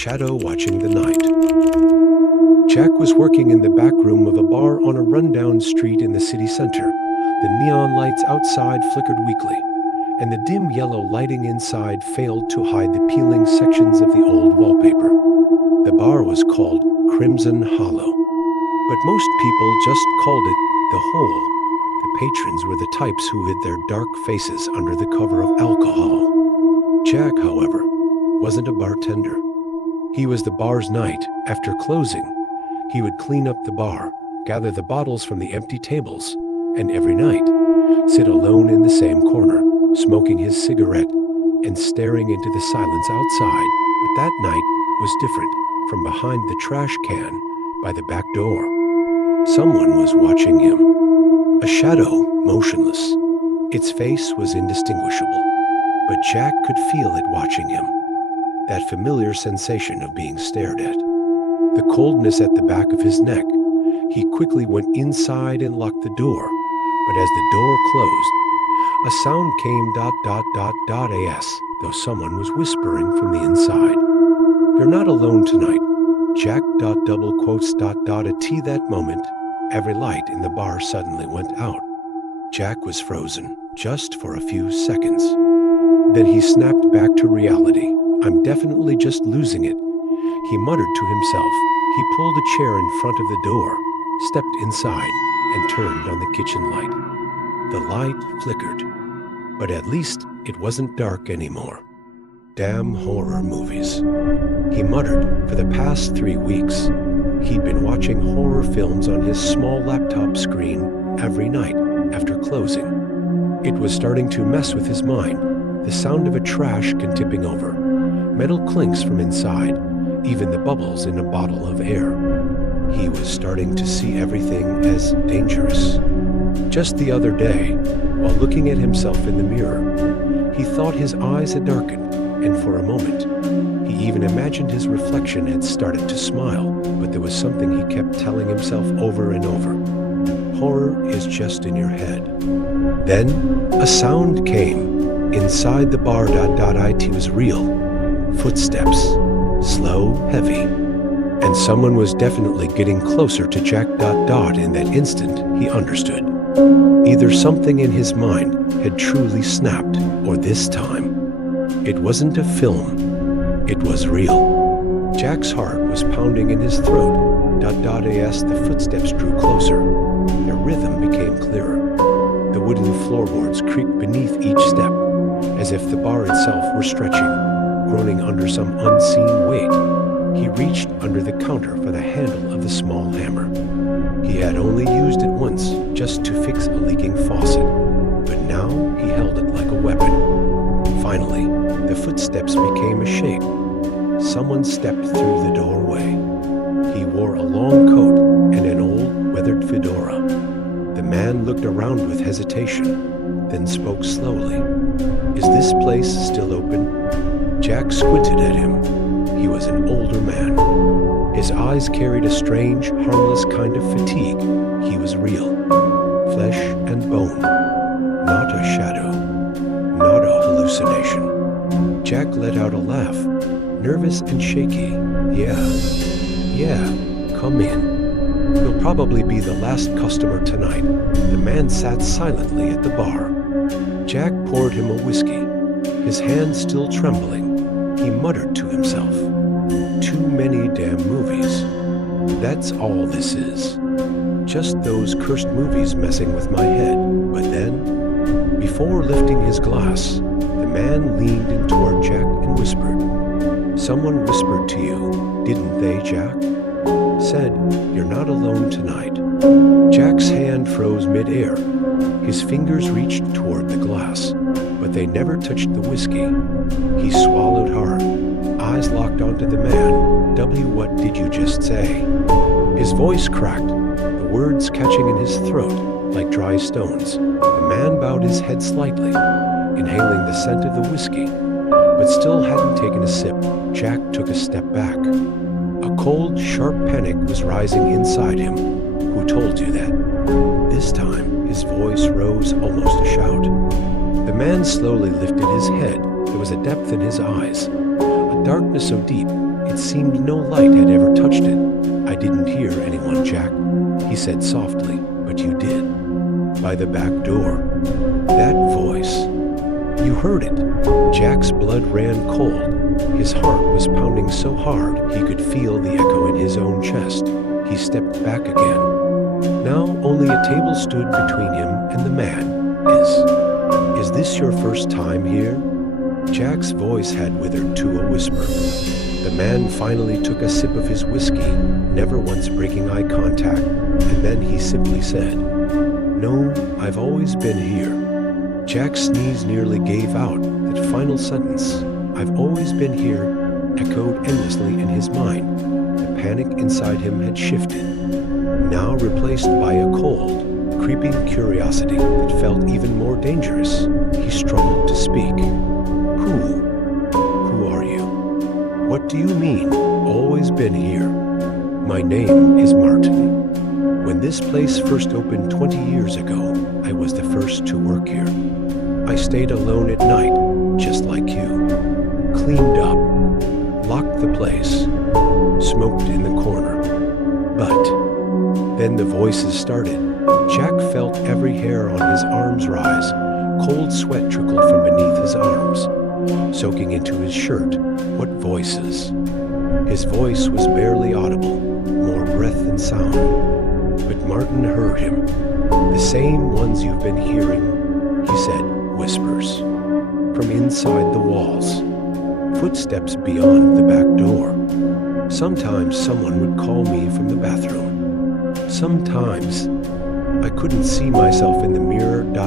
shadow watching the night. Jack was working in the back room of a bar on a rundown street in the city center. The neon lights outside flickered weakly, and the dim yellow lighting inside failed to hide the peeling sections of the old wallpaper. The bar was called Crimson Hollow, but most people just called it the Hole. The patrons were the types who hid their dark faces under the cover of alcohol. Jack, however, wasn't a bartender. He was the bar's knight. After closing, he would clean up the bar, gather the bottles from the empty tables, and every night sit alone in the same corner, smoking his cigarette and staring into the silence outside. But that night was different. From behind the trash can by the back door, someone was watching him. A shadow, motionless. Its face was indistinguishable, but Jack could feel it watching him. That familiar sensation of being stared at. The coldness at the back of his neck. He quickly went inside and locked the door, but as the door closed, a sound came as though someone was whispering from the inside. "You're not alone tonight." Jack double quotes at that moment, every light in the bar suddenly went out. Jack was frozen, just for a few seconds. Then he snapped back to reality. "I'm definitely just losing it," he muttered to himself. He pulled a chair in front of the door, stepped inside, and turned on the kitchen light. The light flickered, but at least it wasn't dark anymore. Damn horror movies. He muttered. For the past 3 weeks, he'd been watching horror films on his small laptop screen every night after closing. It was starting to mess with his mind. The sound of a trash can tipping over, metal clinks from inside, even the bubbles in a bottle of air. He was starting to see everything as dangerous. Just the other day, while looking at himself in the mirror, he thought his eyes had darkened, and for a moment, he even imagined his reflection had started to smile, but there was something he kept telling himself over and over. Horror is just in your head. Then, a sound came. Inside the bar. It was real. Footsteps. Slow, heavy. And someone was definitely getting closer to Jack. In that instant, he understood. Either something in his mind had truly snapped, or this time, it wasn't a film. It was real. Jack's heart was pounding in his throat. As the footsteps drew closer, their rhythm became clearer. The wooden floorboards creaked beneath each step, as if the bar itself were stretching, groaning under some unseen weight. He reached under the counter for the handle of the small hammer. He had only used it once, just to fix a leaking faucet, but now he held it like a weapon. Finally, the footsteps became a shape. Someone stepped through the doorway. He wore a long coat and an old, weathered fedora. The man looked around with hesitation, then spoke slowly. "Is this place still open?" Jack squinted at him. He was an older man. His eyes carried a strange, harmless kind of fatigue. He was real. Flesh and bone. Not a shadow. Not a hallucination. Jack let out a laugh, nervous and shaky. Yeah, come in. You'll probably be the last customer tonight." The man sat silently at the bar. Jack poured him a whiskey, his hand still trembling. He muttered to himself, "Too many damn movies. That's all this is. Just those cursed movies messing with my head." But then, before lifting his glass, the man leaned in toward Jack and whispered. "Someone whispered to you, didn't they, Jack? Said, you're not alone tonight." Jack's hand froze mid-air. His fingers reached toward the glass, but they never touched the whiskey. He swallowed hard, eyes locked onto the man. What did you just say?" His voice cracked, the words catching in his throat like dry stones. The man bowed his head slightly, inhaling the scent of the whiskey, but still hadn't taken a sip. Jack took a step back. A cold, sharp panic was rising inside him. "Who told you that?" This time, his voice rose almost a shout. The man slowly lifted his head. There was a depth in his eyes, a darkness so deep It seemed no light had ever touched it. I didn't hear anyone, Jack, he said softly, but you did. By the back door. That voice. You heard it. Jack's blood ran cold. His heart was pounding so hard he could feel the echo in his own chest. He stepped back again. Now only a table stood between him and the man. Is this your first time here? Jack's voice had withered to a whisper. The man finally took a sip of his whiskey, never once breaking eye contact, and then he simply said, "No, I've always been here." Jack's sneeze nearly gave out. That final sentence, "I've always been here," echoed endlessly in his mind. The panic inside him had shifted, now replaced by a cold, creeping curiosity that felt even more dangerous. He struggled to speak. Who are you? What do you mean, always been here? My name is Martin. When this place first opened 20 years ago, I was the first to work here. I stayed alone at night, just like you. Cleaned up, locked the place, smoked in the corner. But then the voices started. Jack felt every hair on his arms rise. Cold sweat trickled from beneath his arms, soaking into his shirt. What voices? His voice was barely audible, more breath than sound. But Martin heard him. "The same ones you've been hearing," he said, whispers. From inside the walls. Footsteps beyond the back door. Sometimes someone would call me from the bathroom. Sometimes I couldn't see myself in the mirror. It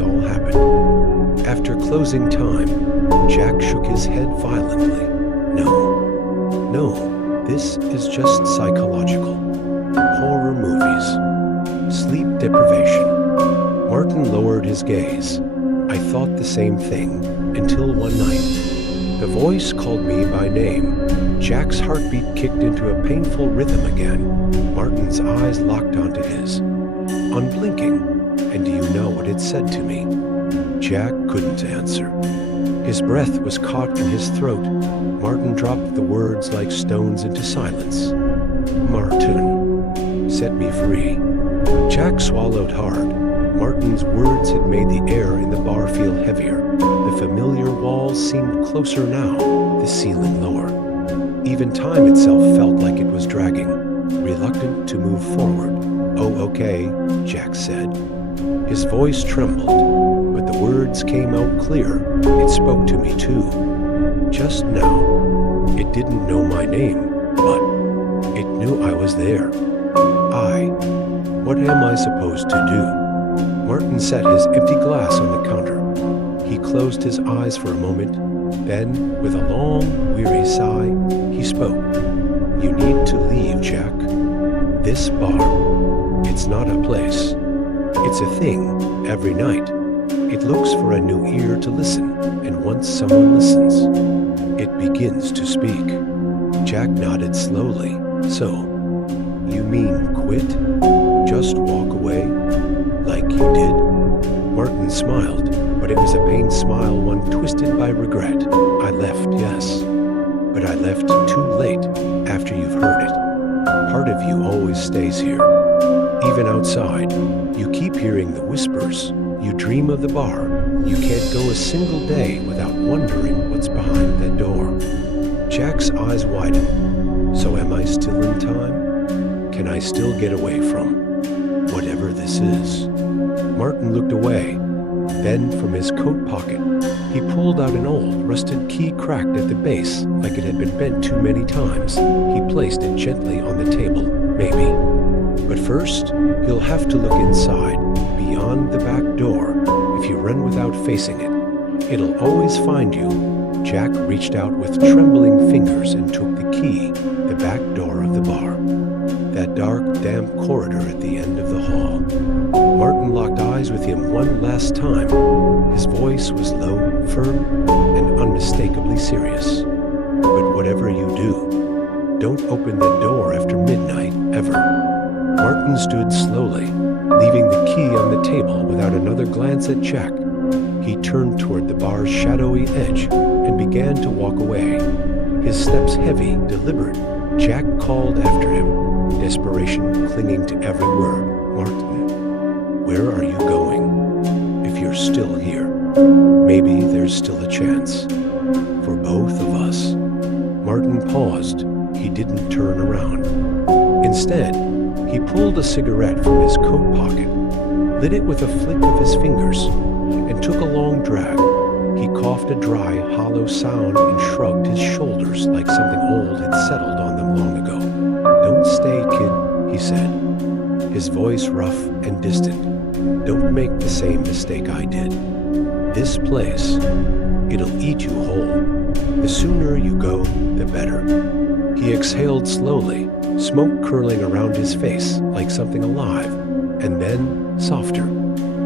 all happened. After closing time, Jack shook his head violently. No, this is just psychological. Horror movies. Sleep deprivation. Martin lowered his gaze. I thought the same thing, until one night. The voice called me by name. Jack's heartbeat kicked into a painful rhythm again. Martin's eyes locked onto his, unblinking. And do you know what it said to me? Jack couldn't answer. His breath was caught in his throat. Martin dropped the words like stones into silence. Martin, set me free. Jack swallowed hard. Martin's words had made the air in the bar feel heavier. The familiar walls seemed closer now, the ceiling lower. Even time itself felt like it was dragging, reluctant to move forward. "Oh, okay," Jack said. His voice trembled, but the words came out clear. It spoke to me too. Just now. It didn't know my name, but it knew I was there. What am I supposed to do? Martin set his empty glass on the counter. He closed his eyes for a moment. Then, with a long, weary sigh, he spoke. You need to leave, Jack. This bar, it's not a place. It's a thing, every night. It looks for a new ear to listen, and once someone listens, it begins to speak. Jack nodded slowly. So, you mean quit? Just walk away? Like you did? Martin smiled, but it was a pained smile, one twisted by regret. I left, yes. But I left too late, after you've heard it. Part of you always stays here. Even outside, you keep hearing the whispers. You dream of the bar. You can't go a single day without wondering what's behind that door. Jack's eyes widened. So am I still in time? Can I still get away from whatever this is? Martin looked away. Then, from his coat pocket, he pulled out an old, rusted key cracked at the base like it had been bent too many times. He placed it gently on the table. Maybe. But first, you'll have to look inside, beyond the back door. If you run without facing it, it'll always find you. Jack reached out with trembling fingers and took the key, the back door of the bar. That dark, damp corridor at the end of the hall. Martin locked eyes with him one last time. His voice was low, firm, and unmistakably serious. But whatever you do, don't open that door after midnight, ever. Martin stood slowly, leaving the key on the table without another glance at Jack. He turned toward the bar's shadowy edge and began to walk away. his steps heavy, deliberate. Jack called after him, desperation clinging to every word. "Martin, where are you going? If you're still here, maybe there's still a chance. For both of us." Martin paused. He didn't turn around. Instead, he pulled a cigarette from his coat pocket, lit it with a flick of his fingers, and took a long drag. He coughed a dry, hollow sound and shrugged his shoulders like something old had settled on them long ago. "Don't stay, kid," he said, his voice rough and distant. "Don't make the same mistake I did. This place, it'll eat you whole. The sooner you go, the better." He exhaled slowly, smoke curling around his face like something alive, and then softer,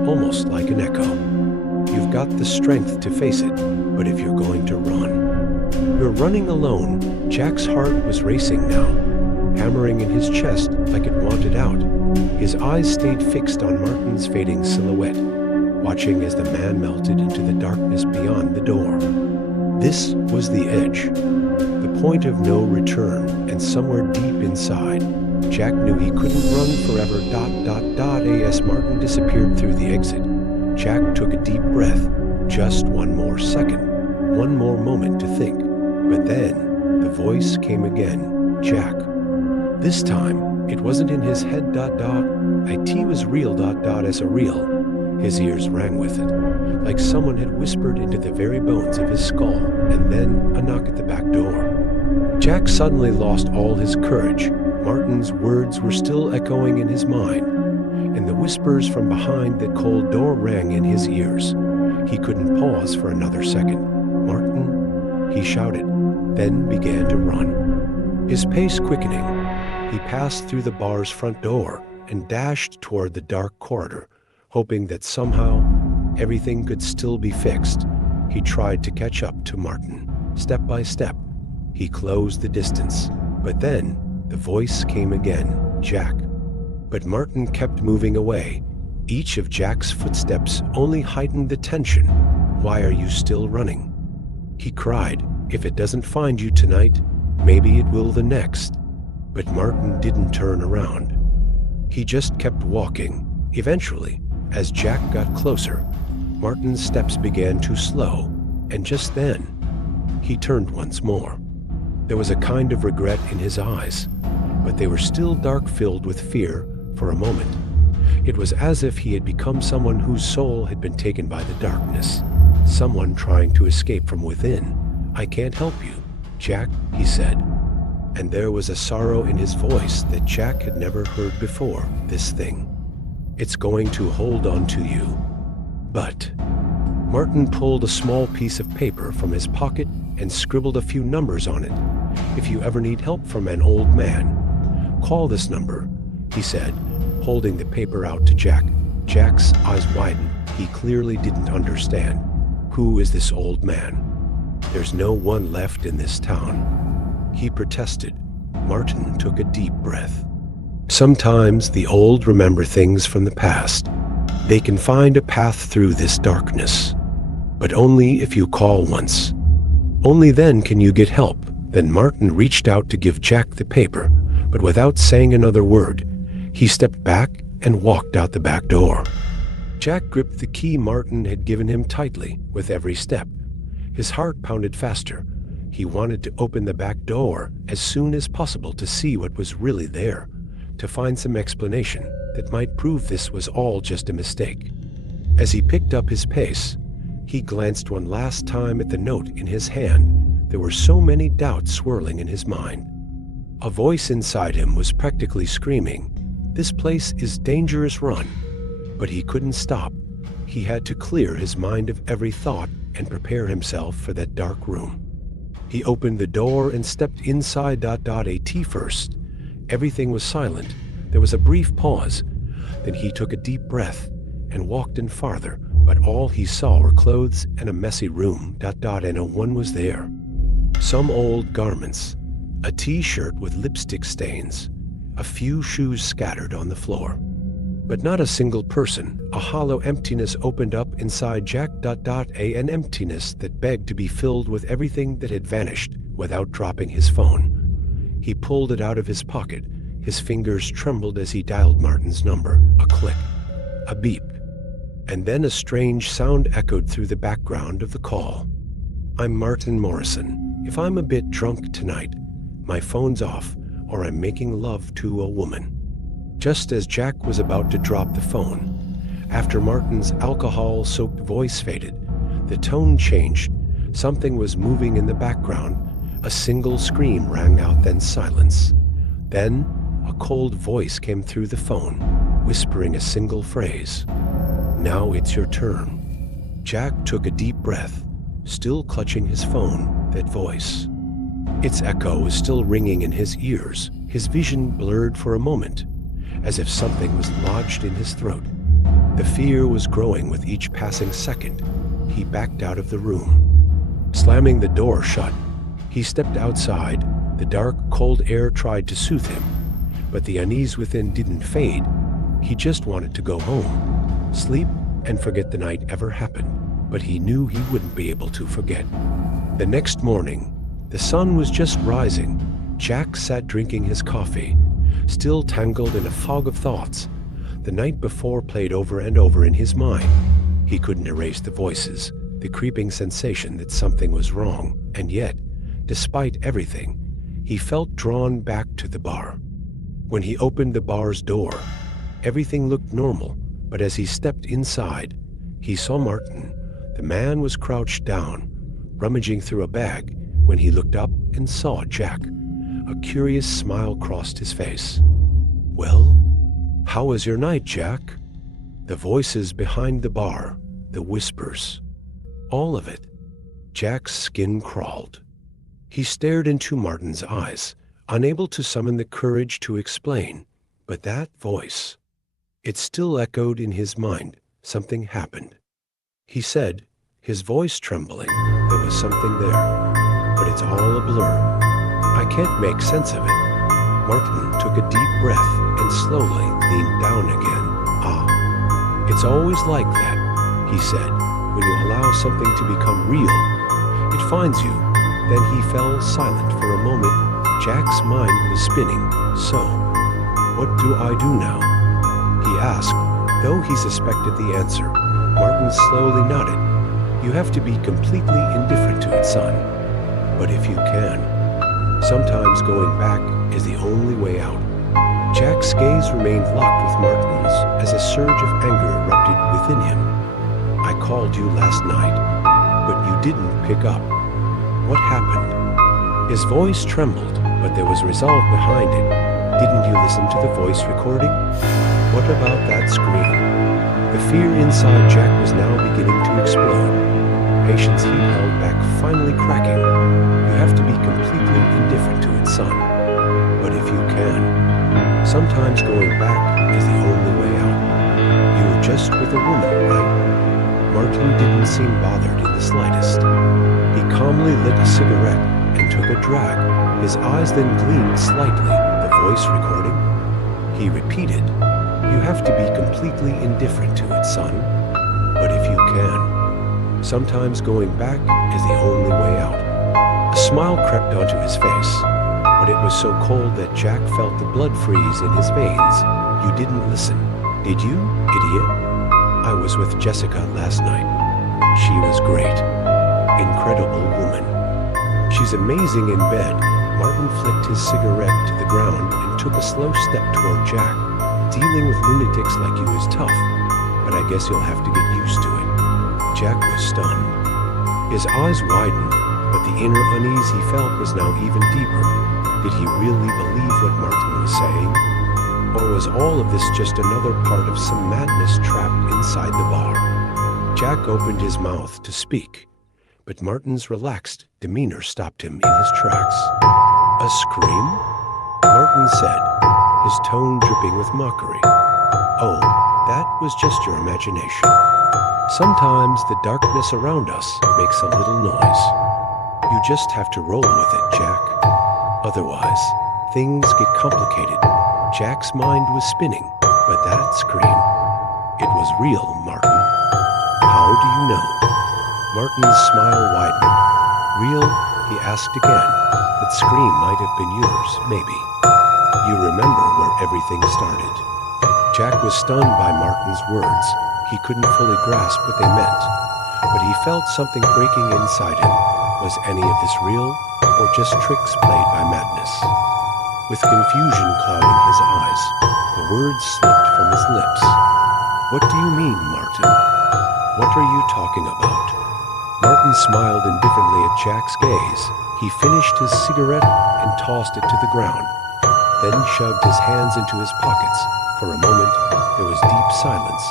almost like an echo. "You've got the strength to face it, but if you're going to run, you're running alone." Jack's heart was racing now, hammering in his chest like it wanted out. His eyes stayed fixed on Martin's fading silhouette, watching as the man melted into the darkness beyond the door. This was the edge, the point of no return, and somewhere deep inside, Jack knew he couldn't run forever. As Martin disappeared through the exit, Jack took a deep breath. Just one more second, one more moment to think. But then, the voice came again. "Jack." This time, it wasn't in his head. It was real. As a real. His ears rang with it, like someone had whispered into the very bones of his skull, and then a knock at the back door. Jack suddenly lost all his courage. Martin's words were still echoing in his mind, and the whispers from behind that cold door rang in his ears. He couldn't pause for another second. "Martin," he shouted, then began to run. His pace quickening, he passed through the bar's front door and dashed toward the dark corridor, hoping that somehow everything could still be fixed. He tried to catch up to Martin. Step by step, he closed the distance. But then, the voice came again. "Jack." But Martin kept moving away. Each of Jack's footsteps only heightened the tension. "Why are you still running?" he cried. "If it doesn't find you tonight, maybe it will the next." But Martin didn't turn around. He just kept walking. Eventually, as Jack got closer, Martin's steps began to slow, and just then, he turned once more. There was a kind of regret in his eyes, but they were still dark, filled with fear for a moment. It was as if he had become someone whose soul had been taken by the darkness, someone trying to escape from within. "I can't help you, Jack," he said. And there was a sorrow in his voice that Jack had never heard before. "This thing, it's going to hold on to you." But Martin pulled a small piece of paper from his pocket and scribbled a few numbers on it. "If you ever need help from an old man, call this number," he said, holding the paper out to Jack. Jack's eyes widened. He clearly didn't understand. "Who is this old man? There's no one left in this town," he protested. Martin took a deep breath. "Sometimes the old remember things from the past. They can find a path through this darkness. But only if you call once. Only then can you get help." Then Martin reached out to give Jack the paper, but without saying another word, he stepped back and walked out the back door. Jack gripped the key Martin had given him tightly with every step. His heart pounded faster. He wanted to open the back door as soon as possible to see what was really there, to find some explanation that might prove this was all just a mistake. As he picked up his pace, he glanced one last time at the note in his hand. There were so many doubts swirling in his mind. A voice inside him was practically screaming, "This place is dangerous, run." But he couldn't stop. He had to clear his mind of every thought and prepare himself for that dark room. He opened the door and stepped inside. At first, everything was silent. There was a brief pause. Then he took a deep breath and walked in farther, but all he saw were clothes and a messy room. And no one was there. Some old garments, a t-shirt with lipstick stains, a few shoes scattered on the floor. But not a single person. A hollow emptiness opened up inside Jack. An emptiness that begged to be filled with everything that had vanished without dropping his phone. He pulled it out of his pocket. His fingers trembled as he dialed Martin's number. A click, a beep, and then a strange sound echoed through the background of the call. "I'm Martin Morrison. If I'm a bit drunk tonight, my phone's off, or I'm making love to a woman." Just as Jack was about to drop the phone, after Martin's alcohol-soaked voice faded, the tone changed. Something was moving in the background. A single scream rang out, then silence. Then, a cold voice came through the phone, whispering a single phrase. "Now it's your turn." Jack took a deep breath, still clutching his phone. That voice, its echo was still ringing in his ears. His vision blurred for a moment, as if something was lodged in his throat. The fear was growing with each passing second. He backed out of the room. Slamming the door shut, he stepped outside. The dark, cold air tried to soothe him, but the unease within didn't fade. He just wanted to go home, sleep, and forget the night ever happened. But he knew he wouldn't be able to forget. The next morning, the sun was just rising. Jack sat drinking his coffee, still tangled in a fog of thoughts. The night before played over and over in his mind. He couldn't erase the voices, the creeping sensation that something was wrong, and yet, despite everything, he felt drawn back to the bar. When he opened the bar's door, everything looked normal, but as he stepped inside, he saw Martin. The man was crouched down, rummaging through a bag. When he looked up and saw Jack, a curious smile crossed his face. "Well, how was your night, Jack?" The voices behind the bar, the whispers, all of it. Jack's skin crawled. He stared into Martin's eyes, unable to summon the courage to explain. But that voice, it still echoed in his mind. Something happened. He said, his voice trembling, there was something there, but it's all a blur. I can't make sense of it. Martin took a deep breath and slowly leaned down again. "Ah, it's always like that," he said. "When you allow something to become real, it finds you." Then he fell silent for a moment. Jack's mind was spinning. "So, what do I do now?" he asked, though he suspected the answer. Martin slowly nodded. "You have to be completely indifferent to it, son. But if you can, sometimes going back is the only way out." Jack's gaze remained locked with Martin's as a surge of anger erupted within him. "I called you last night, but you didn't pick up. What happened?" His voice trembled, but there was resolve behind it. "Didn't you listen to the voice recording? What about that scream?" The fear inside Jack was now beginning to explode. Patience he held back finally cracking. "You have to be completely indifferent to it, son. But if you can, sometimes going back is the only way out. You were just with a woman, right?" Martin didn't seem bothered in the slightest. He calmly lit a cigarette and took a drag. His eyes then gleamed slightly. "The voice recording?" he repeated. "You have to be completely indifferent to it, son. But if you can, sometimes going back is the only way out." A smile crept onto his face, but it was so cold that Jack felt the blood freeze in his veins. "You didn't listen, did you, idiot? I was with Jessica last night. She was great. Incredible woman. She's amazing in bed." Martin flicked his cigarette to the ground and took a slow step toward Jack. "Dealing with lunatics like you is tough, but I guess you'll have to get used to it." Jack was stunned. His eyes widened, but the inner unease he felt was now even deeper. Did he really believe what Martin was saying? Or was all of this just another part of some madness trapped inside the bar? Jack opened his mouth to speak, but Martin's relaxed demeanor stopped him in his tracks. "A scream?" Martin said, his tone dripping with mockery. "Oh, that was just your imagination. Sometimes the darkness around us makes a little noise. You just have to roll with it, Jack. Otherwise, things get complicated." Jack's mind was spinning, but that scream, it was real, Martin. "How do you know?" Martin's smile widened. "Real?" he asked again. That scream might have been yours, maybe. You remember where everything started. Jack was stunned by Martin's words. He couldn't fully grasp what they meant, but he felt something breaking inside him. Was any of this real, or just tricks played by madness? With confusion clouding his eyes, the words slipped from his lips. "What do you mean, Martin? What are you talking about?" Martin smiled indifferently at Jack's gaze. He finished his cigarette and tossed it to the ground, then shoved his hands into his pockets. For a moment, there was deep silence,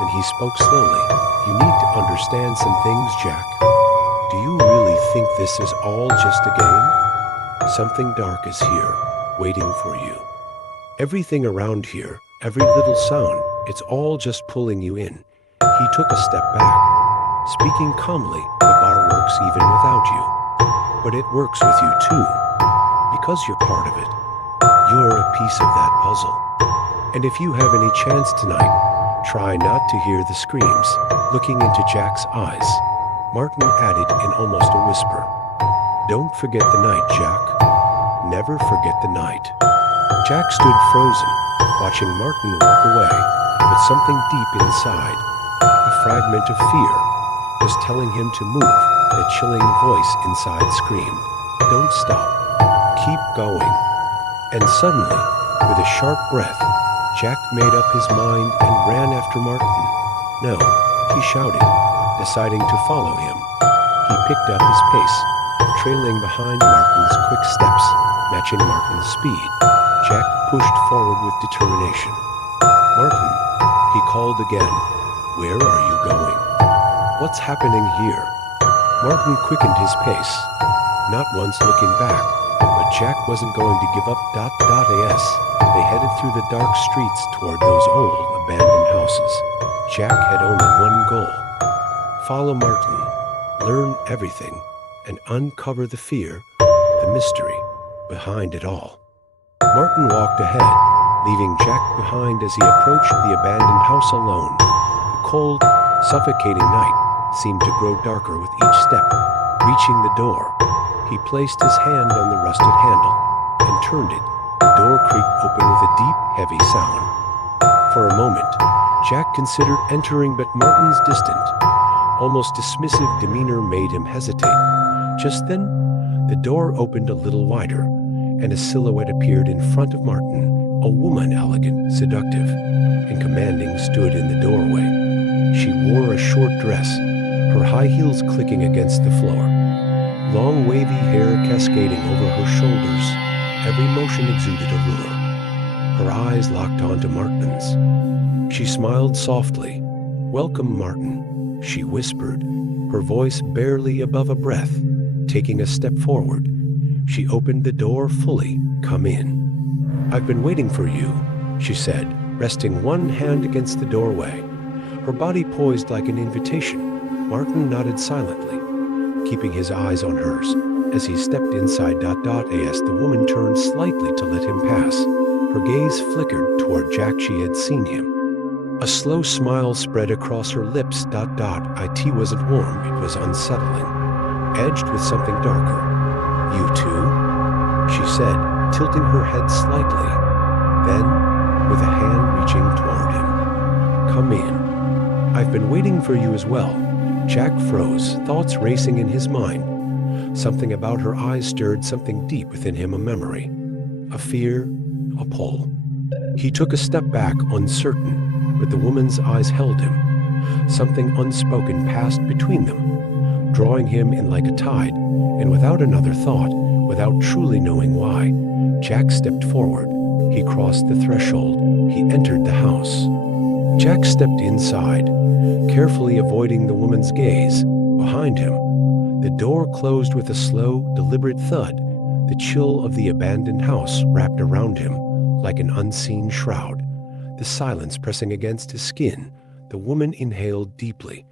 and he spoke slowly. "You need to understand some things, Jack. Do you really think this is all just a game? Something dark is here, waiting for you. Everything around here, every little sound, it's all just pulling you in." He took a step back, speaking calmly. "The bar works even without you, but it works with you too, because you're part of it. You're a piece of that puzzle. And if you have any chance tonight, try not to hear the screams." Looking into Jack's eyes, Martin added in almost a whisper, "Don't forget the night, Jack. Never forget the night." Jack stood frozen, watching Martin walk away, but something deep inside, a fragment of fear, was telling him to move. The chilling voice inside screamed, "Don't stop. Keep going." And suddenly, with a sharp breath, Jack made up his mind and ran after Martin. "No," he shouted, deciding to follow him. He picked up his pace, trailing behind Martin's quick steps, matching Martin's speed. Jack pushed forward with determination. "Martin," he called again, "where are you going? What's happening here?" Martin quickened his pace, not once looking back, but Jack wasn't going to give up. As they headed through the dark streets toward those old, abandoned houses, Jack had only one goal: follow Martin, learn everything, and uncover the fear, the mystery behind it all. Martin walked ahead, leaving Jack behind as he approached the abandoned house alone. The cold, suffocating night seemed to grow darker with each step. Reaching the door, he placed his hand on the rusted handle and turned it. The door creaked open with a deep, heavy sound. For a moment, Jack considered entering, but Martin's distant, almost dismissive demeanor made him hesitate. Just then, the door opened a little wider, and a silhouette appeared in front of Martin. A woman, elegant, seductive, and commanding, stood in the doorway. She wore a short dress, her high heels clicking against the floor. Long wavy hair cascading over her shoulders, every motion exuded allure. Her eyes locked onto Martin's. She smiled softly. "Welcome, Martin," she whispered, her voice barely above a breath. Taking a step forward, she opened the door fully. "Come in." "I've been waiting for you," she said, resting one hand against the doorway, her body poised like an invitation. Martin nodded silently, keeping his eyes on hers. As he stepped inside. As the woman turned slightly to let him pass, her gaze flickered toward Jack. She had seen him. A slow smile spread across her lips. It wasn't warm, it was unsettling, edged with something darker. "You too?" she said, tilting her head slightly. Then, with a hand reaching toward him, "Come in. I've been waiting for you as well." Jack froze, thoughts racing in his mind. Something about her eyes stirred something deep within him, a memory, a fear, a pull. He took a step back, uncertain, but the woman's eyes held him. Something unspoken passed between them, drawing him in like a tide, and without another thought, without truly knowing why, Jack stepped forward. He crossed the threshold. He entered the house. Jack stepped inside, carefully avoiding the woman's gaze. Behind him, the door closed with a slow, deliberate thud. The chill of the abandoned house wrapped around him like an unseen shroud. The silence pressing against his skin, the woman inhaled deeply,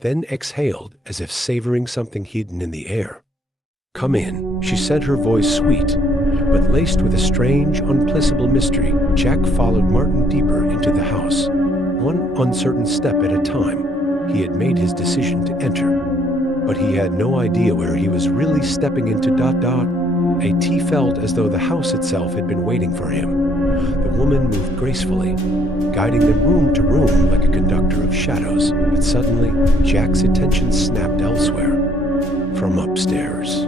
then exhaled as if savoring something hidden in the air. "Come in," she said, her voice sweet, but laced with a strange, unplaceable mystery. Jack followed Martin deeper into the house. One uncertain step at a time, he had made his decision to enter. But he had no idea where he was really stepping into. A.T. felt as though the house itself had been waiting for him. The woman moved gracefully, guiding them room to room like a conductor of shadows. But suddenly, Jack's attention snapped elsewhere. From upstairs.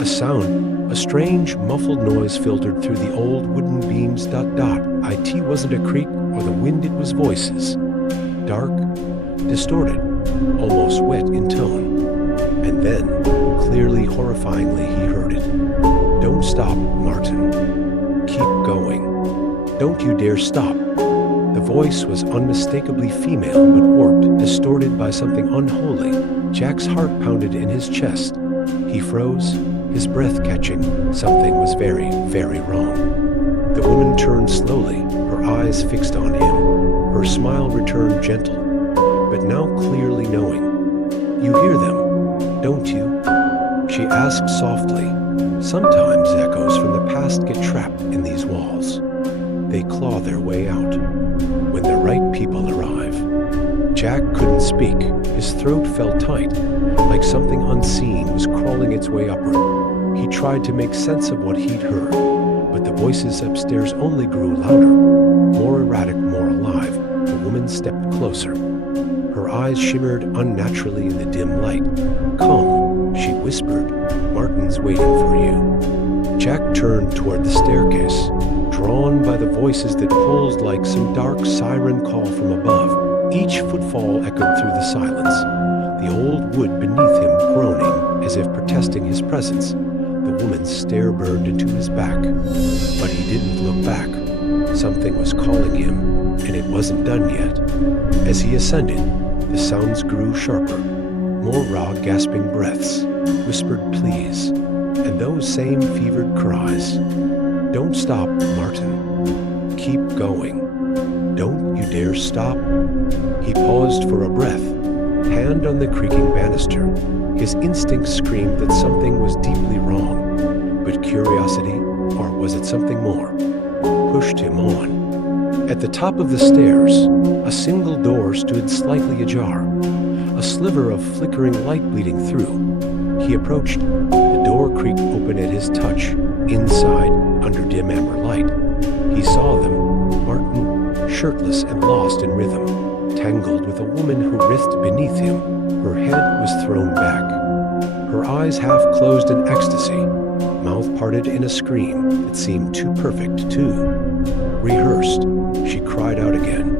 A sound, a strange, muffled noise filtered through the old wooden beams. It wasn't a creak or the wind, it was voices. Dark, distorted, almost wet in tone. And then, clearly, horrifyingly, he heard it. Don't stop, Martin. Keep going. Don't you dare stop. The voice was unmistakably female, but warped, distorted by something unholy. Jack's heart pounded in his chest. He froze, his breath catching. Something was very, very wrong. The woman turned slowly, her eyes fixed on him. Her smile returned gentle, but now clearly knowing. You hear them, don't you? She asked softly. Sometimes echoes from the past get trapped in these walls. They claw their way out when the right people arrive. Jack couldn't speak. His throat felt tight, like something unseen was crawling its way upward. He tried to make sense of what he'd heard, but the voices upstairs only grew louder, more erratic, more alive. The woman stepped closer. Her eyes shimmered unnaturally in the dim light. Come, she whispered. Martin's waiting for you. Jack turned toward the staircase, drawn by the voices that pulsed like some dark siren call from above. Each footfall echoed through the silence, the old wood beneath him groaning as if protesting his presence. The woman's stare burned into his back, but he didn't look back. Something was calling him, and it wasn't done yet. As he ascended, the sounds grew sharper, more raw, gasping breaths, whispered pleas, and those same fevered cries. Don't stop, Martin. Keep going. Don't you dare stop. He paused for a breath, hand on the creaking banister. His instincts screamed that something was deeply wrong, but curiosity, or was it something more, pushed him on. At the top of the stairs, a single door stood slightly ajar, a sliver of flickering light bleeding through. He approached. The door creaked open at his touch. Inside, under dim amber light, he saw them, Martin, shirtless and lost in rhythm, tangled with a woman who writhed beneath him. Her head was thrown back, her eyes half closed in ecstasy, mouth parted in a scream that seemed too perfect, too rehearsed. She cried out again,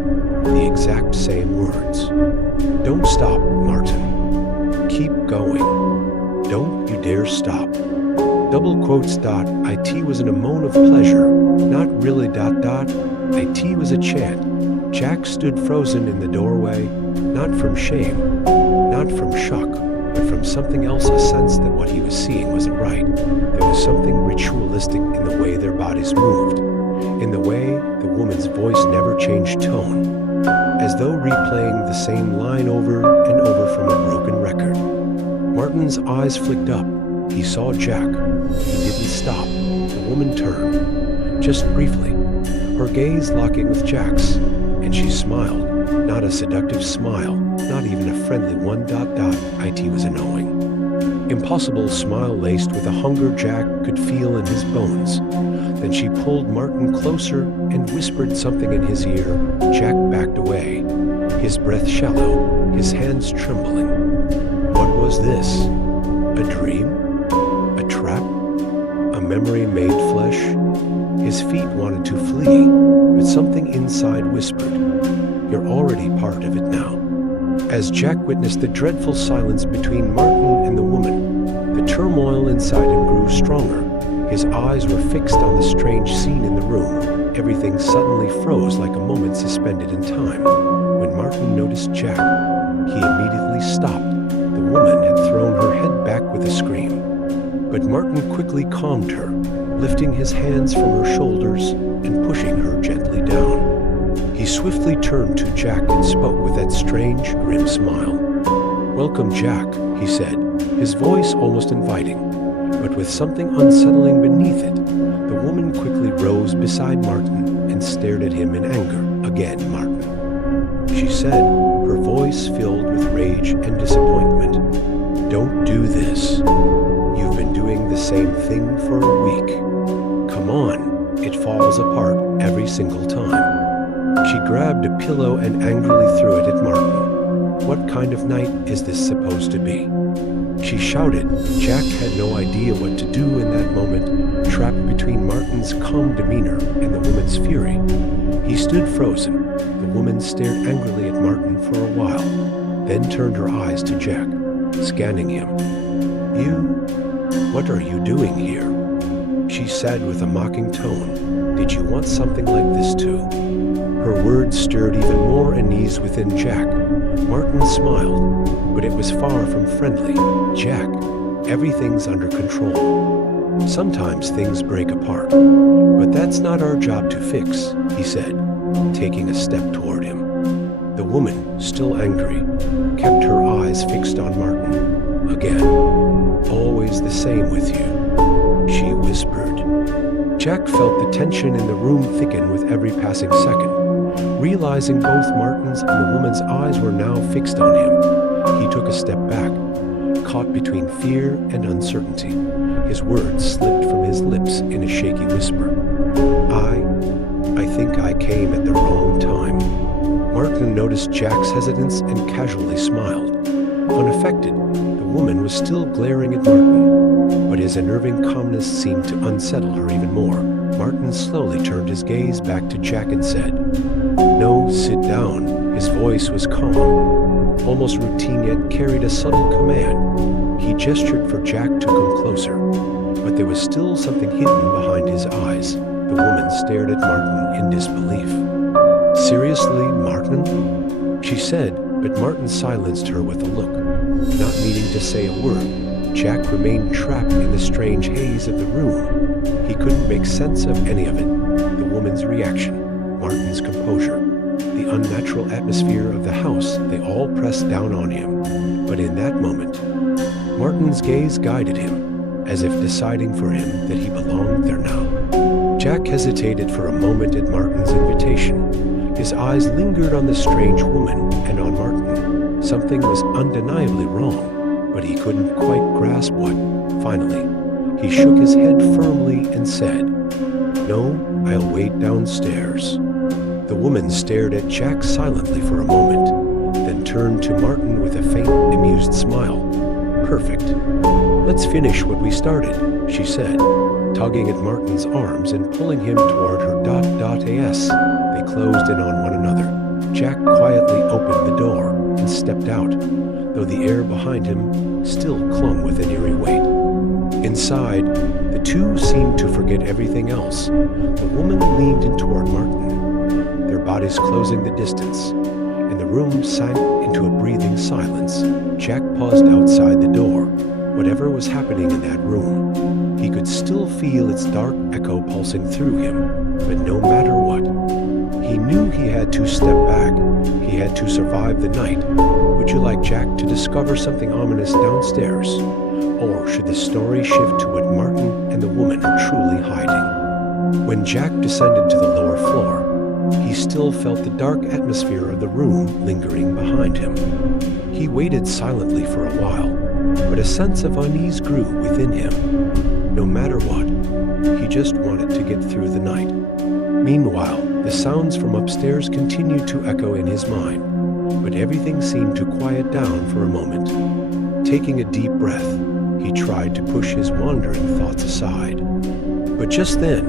the exact same words. Don't stop, Martin. Keep going. Don't you dare stop. Double quotes. It was in a moan of pleasure. Not really. It was a chant. Jack stood frozen in the doorway, not from shame, not from shock, but from something else, a sense that what he was seeing wasn't right. There was something ritualistic in the way their bodies moved, in the way the woman's voice never changed tone, as though replaying the same line over and over from a broken record. Martin's eyes flicked up. He saw Jack. He didn't stop. The woman turned, just briefly, her gaze locking with Jack's, and she smiled. Not a seductive smile, not even a friendly one. It was a knowing, impossible smile laced with a hunger Jack could feel in his bones. Then she pulled Martin closer and whispered something in his ear. Jack backed away, his breath shallow, his hands trembling. What was this? A dream? A trap? A memory made flesh? His feet wanted to flee, but something inside whispered, you're already part of it now. As Jack witnessed the dreadful silence between Martin and the woman, the turmoil inside him grew stronger. His eyes were fixed on the strange scene in the room. Everything suddenly froze like a moment suspended in time. When Martin noticed Jack, he immediately stopped. The woman had thrown her head back with a scream. But Martin quickly calmed her, lifting his hands from her shoulders and pushing her gently down. He swiftly turned to Jack and spoke with that strange, grim smile. Welcome, Jack, he said, his voice almost inviting, but with something unsettling beneath it. The woman quickly rose beside Martin and stared at him in anger. Again, Martin, she said, her voice filled with rage and disappointment. Don't do this. You've been doing doing the same thing for a week. Come on, it falls apart every single time. She grabbed a pillow and angrily threw it at Martin. What kind of night is this supposed to be? She shouted. Jack had no idea what to do in that moment, trapped between Martin's calm demeanor and the woman's fury. He stood frozen. The woman stared angrily at Martin for a while, then turned her eyes to Jack, scanning him. What are you doing here? She said with a mocking tone. Did you want something like this too? Her words stirred even more unease within Jack. Martin smiled, but it was far from friendly. Jack, everything's under control. Sometimes things break apart, but that's not our job to fix, he said, taking a step toward him. The woman, still angry, kept her eyes fixed on Martin. Again, always the same with you, she whispered. Jack felt the tension in the room thicken with every passing second. Realizing both Martin's and the woman's eyes were now fixed on him, he took a step back, caught between fear and uncertainty. His words slipped from his lips in a shaky whisper. I think I came at the wrong time. Martin noticed Jack's hesitance and casually smiled. Unaffected, the woman was still glaring at Martin, but his unnerving calmness seemed to unsettle her even more. Martin slowly turned his gaze back to Jack and said, "No, sit down." His voice was calm, almost routine, yet carried a subtle command. He gestured for Jack to come closer, but there was still something hidden behind his eyes. The woman stared at Martin in disbelief. "Seriously, Martin?" she said, but Martin silenced her with a look. Not needing to say a word, Jack remained trapped in the strange haze of the room. He couldn't make sense of any of it. The woman's reaction, Martin's composure, the unnatural atmosphere of the house, they all pressed down on him. But in that moment, Martin's gaze guided him, as if deciding for him that he belonged there now. Jack hesitated for a moment at Martin's invitation. His eyes lingered on the strange woman and on Martin. Something was undeniably wrong, but he couldn't quite grasp what. Finally, he shook his head firmly and said, "No, I'll wait downstairs." The woman stared at Jack silently for a moment, then turned to Martin with a faint, amused smile. "Perfect. Let's finish what we started," she said, tugging at Martin's arms and pulling him toward her. As they closed in on one another, Jack quietly opened the door and stepped out, though the air behind him still clung with an eerie weight. Inside, the two seemed to forget everything else. The woman leaned in toward Martin, their bodies closing the distance, and the room sank into a breathing silence. Jack paused outside the door. Whatever was happening in that room, he could still feel its dark echo pulsing through him, but no matter what, he knew he had to step back. He had to survive the night. Would you like Jack to discover something ominous downstairs? Or should the story shift to what Martin and the woman are truly hiding? When Jack descended to the lower floor, he still felt the dark atmosphere of the room lingering behind him. He waited silently for a while, but a sense of unease grew within him. No matter what, he just wanted to get through the night. Meanwhile, the sounds from upstairs continued to echo in his mind, but everything seemed to quiet down for a moment. Taking a deep breath, he tried to push his wandering thoughts aside. But just then,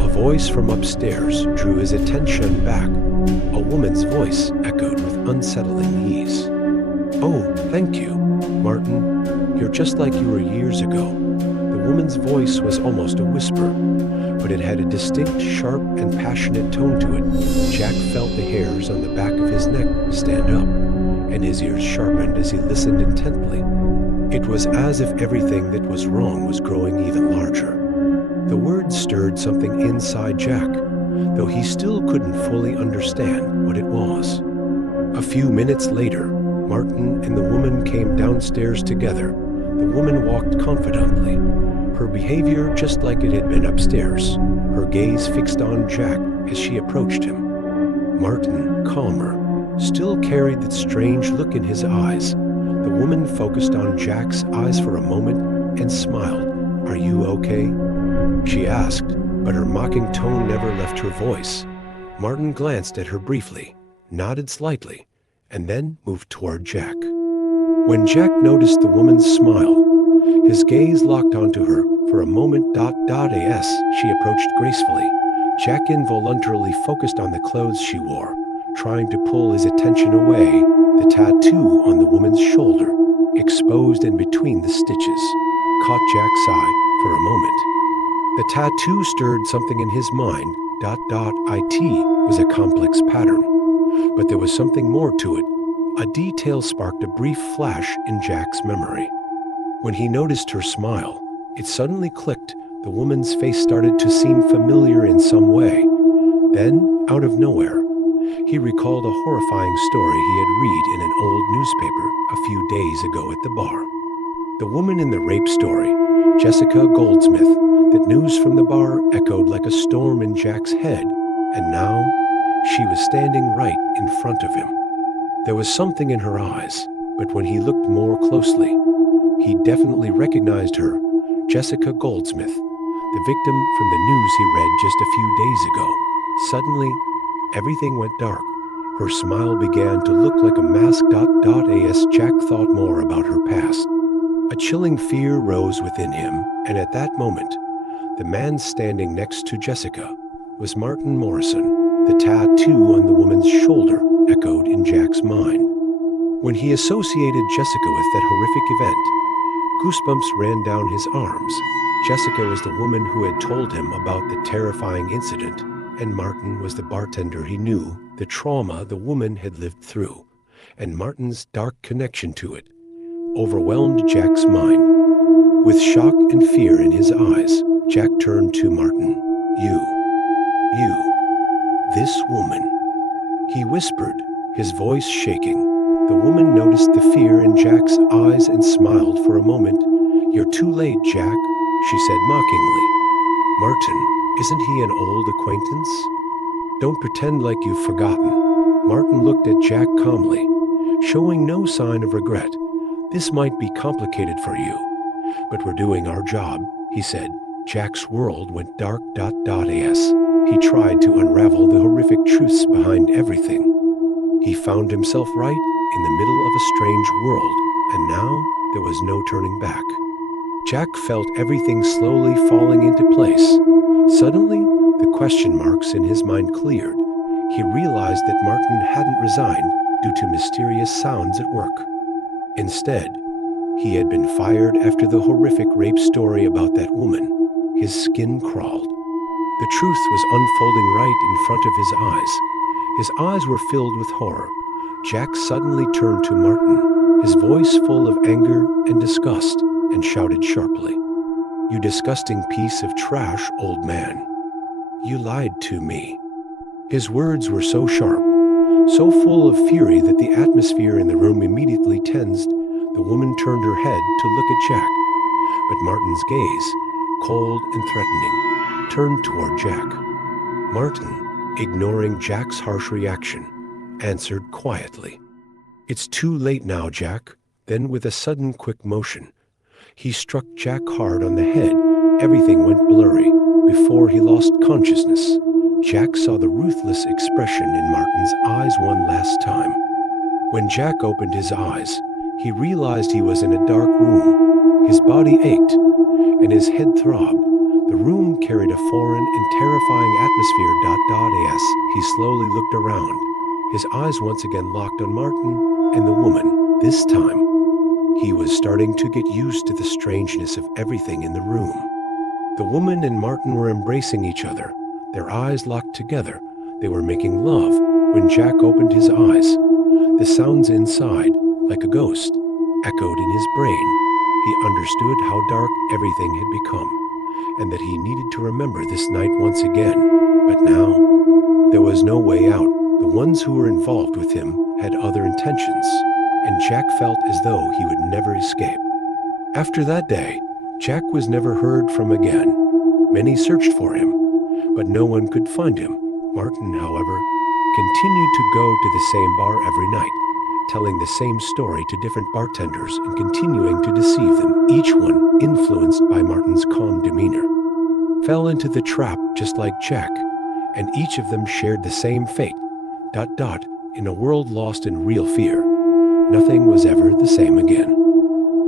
a voice from upstairs drew his attention back. A woman's voice echoed with unsettling ease. "Oh, thank you, Martin. You're just like you were years ago." The woman's voice was almost a whisper, but it had a distinct, sharp, and passionate tone to it. Jack felt the hairs on the back of his neck stand up, and his ears sharpened as he listened intently. It was as if everything that was wrong was growing even larger. The words stirred something inside Jack, though he still couldn't fully understand what it was. A few minutes later, Martin and the woman came downstairs together. The woman walked confidently, her behavior just like it had been upstairs, her gaze fixed on Jack as she approached him. Martin, calmer, still carried that strange look in his eyes. The woman focused on Jack's eyes for a moment and smiled, "Are you okay?" she asked, but her mocking tone never left her voice. Martin glanced at her briefly, nodded slightly, and then moved toward Jack. When Jack noticed the woman's smile, his gaze locked onto her for a moment. As she approached gracefully, Jack involuntarily focused on the clothes she wore, trying to pull his attention away. The tattoo on the woman's shoulder, exposed in between the stitches, caught Jack's eye for a moment. The tattoo stirred something in his mind. It was a complex pattern, but there was something more to it. A detail sparked a brief flash in Jack's memory. When he noticed her smile, it suddenly clicked. The woman's face started to seem familiar in some way. Then, out of nowhere, he recalled a horrifying story he had read in an old newspaper a few days ago at the bar. The woman in the rape story, Jessica Goldsmith. That news from the bar echoed like a storm in Jack's head, and now she was standing right in front of him. There was something in her eyes, but when he looked more closely, he definitely recognized her, Jessica Goldsmith, the victim from the news he read just a few days ago. Suddenly, everything went dark. Her smile began to look like a mask. As Jack thought more about her past, a chilling fear rose within him, and at that moment, the man standing next to Jessica was Martin Morrison. The tattoo on the woman's shoulder echoed in Jack's mind. When he associated Jessica with that horrific event, goosebumps ran down his arms. Jessica was the woman who had told him about the terrifying incident, and Martin was the bartender he knew. The trauma the woman had lived through, and Martin's dark connection to it, overwhelmed Jack's mind. With shock and fear in his eyes, Jack turned to Martin. You, this woman," he whispered, his voice shaking. The woman noticed the fear in Jack's eyes and smiled for a moment. "You're too late, Jack," she said mockingly. "Martin, isn't he an old acquaintance? Don't pretend like you've forgotten." Martin looked at Jack calmly, showing no sign of regret. "This might be complicated for you, but we're doing our job," he said. Jack's world went dark. As he tried to unravel the horrific truths behind everything, he found himself right in the middle of a strange world, and now there was no turning back. Jack felt everything slowly falling into place. Suddenly, the question marks in his mind cleared. He realized that Martin hadn't resigned due to mysterious sounds at work. Instead, he had been fired after the horrific rape story about that woman. His skin crawled. The truth was unfolding right in front of his eyes. His eyes were filled with horror. Jack suddenly turned to Martin, his voice full of anger and disgust, and shouted sharply, "You disgusting piece of trash, old man. You lied to me." His words were so sharp, so full of fury that the atmosphere in the room immediately tensed. The woman turned her head to look at Jack, but Martin's gaze, cold and threatening, turned toward Jack. Martin, ignoring Jack's harsh reaction, answered quietly, "It's too late now, Jack." Then with a sudden quick motion, he struck Jack hard on the head. Everything went blurry. Before he lost consciousness, Jack saw the ruthless expression in Martin's eyes one last time. When Jack opened his eyes, he realized he was in a dark room. His body ached, and his head throbbed. The room carried a foreign and terrifying atmosphere. As he slowly looked around, his eyes once again locked on Martin and the woman. This time, he was starting to get used to the strangeness of everything in the room. The woman and Martin were embracing each other, their eyes locked together. They were making love when Jack opened his eyes. The sounds inside, like a ghost, echoed in his brain. He understood how dark everything had become, and that he needed to remember this night once again. But now, there was no way out. The ones who were involved with him had other intentions, and Jack felt as though he would never escape. After that day, Jack was never heard from again. Many searched for him, but no one could find him. Martin, however, continued to go to the same bar every night, telling the same story to different bartenders and continuing to deceive them, each one, influenced by Martin's calm demeanor, fell into the trap just like Jack, and each of them shared the same fate. In a world lost in real fear, nothing was ever the same again.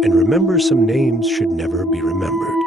And remember, some names should never be remembered.